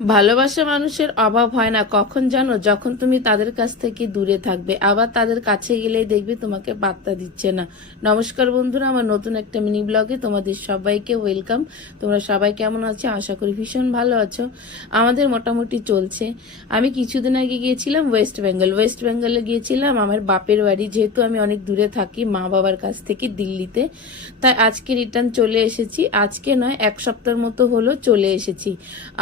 ভালোবাসা মানুষের অভাব হয় না কখন জানো, যখন তুমি তাদের কাছ থেকে দূরে থাকবে, আবার তাদের কাছে গেলেই দেখবে তোমাকে পাত্তা দিচ্ছে না। নমস্কার বন্ধুরা, আমার নতুন একটা মিনি ব্লগে তোমাদের সবাইকে ওয়েলকাম। তোমরা সবাই কেমন আছো? আশা করি ভীষণ ভালো আছো। আমাদের মোটামুটি চলছে। আমি কিছুদিন আগে গিয়েছিলাম ওয়েস্ট বেঙ্গলে গিয়েছিলাম আমার বাপের বাড়ি, যেহেতু আমি অনেক দূরে থাকি মা বাবার কাছ থেকে দিল্লিতে। তাই আজকে রিটার্ন চলে এসেছি। আজকে নয়, এক সপ্তাহের মতো হলো চলে এসেছি।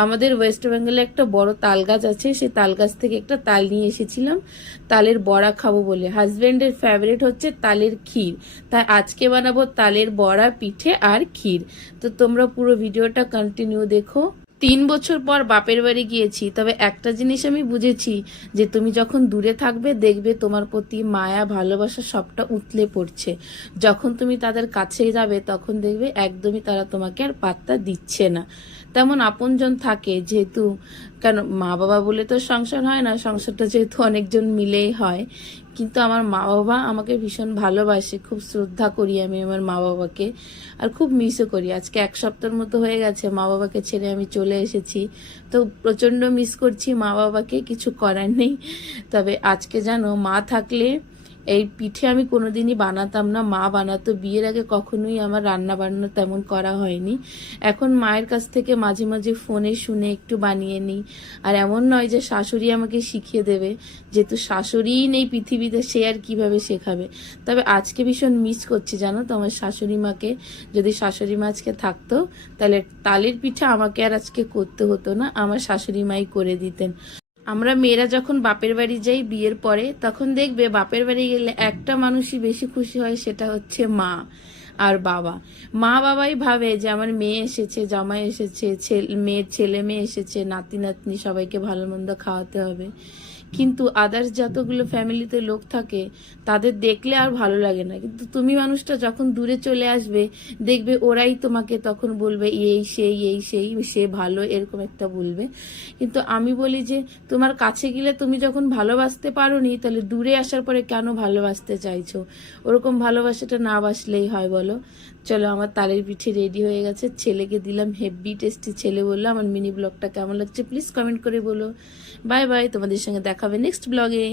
আমাদের ওয়েস্ট বেঙ্গলে একটা বড় তাল গাছ আছে, সেই তাল গাছ থেকে একটা তাল নিয়ে এসেছিলাম তালের বড়া খাবো বলে। হাজবেন্ডের ফেভারিট হচ্ছে তালের ক্ষীর, তাই আজকে বানাবো তালের বড়া, পিঠে আর ক্ষীর। তো তোমরা পুরো ভিডিওটা কন্টিনিউ দেখো। 3 বছর পর বাপের বাড়ি গিয়েছি, তবে একটা জিনিস আমি বুঝেছি, যে তুমি যখন দূরে থাকবে দেখবে তোমার প্রতি মায়া ভালোবাসা সবটা উতলে পড়ছে। যখন তুমি তাদের কাছে যাবে তখন দেখবে একদমই তারা তোমাকে আর পাত্তা দিচ্ছে না। তেমন আপনজন থাকে, যেহেতু কেন মা বাবা বলে তো সংসার হয় না, সংসারটা যেহেতু অনেকজন মিলেই হয়। কিন্তু আমার মা বাবা আমাকে ভীষণ ভালোবাসে, খুব শ্রদ্ধা করি আমি আমার মা বাবাকে, আর খুব মিসও করি। আজকে এক সপ্তাহের মতো হয়ে গেছে মা বাবাকে ছেড়ে আমি চলে এসেছি, তো প্রচণ্ড মিস করছি মা বাবাকে, কিছু করার নেই। তবে আজকে জানো, মা থাকলে এই পিঠে আমি কোনোদিনই বানাতাম না, মা বানাতো। বিয়ের আগে কখনোই আমার রান্না বান্না তেমন করা হয়নি। এখন মায়ের কাছ থেকে মাঝে মাঝে ফোনে শুনে একটু বানিয়ে নিই। আর এমন নয় যে শাশুড়ি আমাকে শিখিয়ে দেবে, যেহেতু শাশুড়িই নেই পৃথিবীতে, সে আর কিভাবে শেখাবে। তবে আজকে ভীষণ মিস করছি জানো তো আমার শাশুড়ি মাকে। যদি শাশুড়ি মা আজকে থাকতো তাহলে তালের পিঠা আমাকে আর আজকে করতে হতো না, আমার শাশুড়ি মাই করে দিতেন। আমরা মেয়েরা যখন বাপের বাড়ি যাই বিয়ের পরে, তখন দেখবে বাপের বাড়ি গেলে একটা মানুষই বেশি খুশি হয়, সেটা হচ্ছে মা আর বাবা। মা বাবাই ভাবে যে আমার মেয়ে এসেছে, জামাই এসেছে, মেয়ের ছেলে মেয়ে এসেছে, নাতি নাতনি সবাইকে ভালো মন্দ খাওয়াতে হবে। কিন্তু আদার্স যতগুলো ফ্যামিলিতে লোক থাকে তাদের দেখলে আর ভালো লাগে না। কিন্তু তুমি মানুষটা যখন দূরে চলে আসবে দেখবে ওরাই তোমাকে তখন বলবে এই সেই সে ভালো, এরকম একটা বলবে। কিন্তু আমি বলি যে তোমার কাছে গেলে তুমি যখন ভালোবাসতে পারোনি, তাহলে দূরে আসার পরে কেন ভালোবাসতে চাইছো? ওরকম ভালোবাসাটা না বাসলেই হয় বলো। চলো, আমার তালের পিঠে রেডি হয়ে গেছে, ছেলেকে দিলাম, হেভি টেস্টি। ছেলে বললো আমার মিনি ব্লগটা কেমন লাগছে প্লিজ কমেন্ট করে বলো। বাই বাই, তোমাদের সঙ্গে দেখা হবে নেক্সট ব্লগে।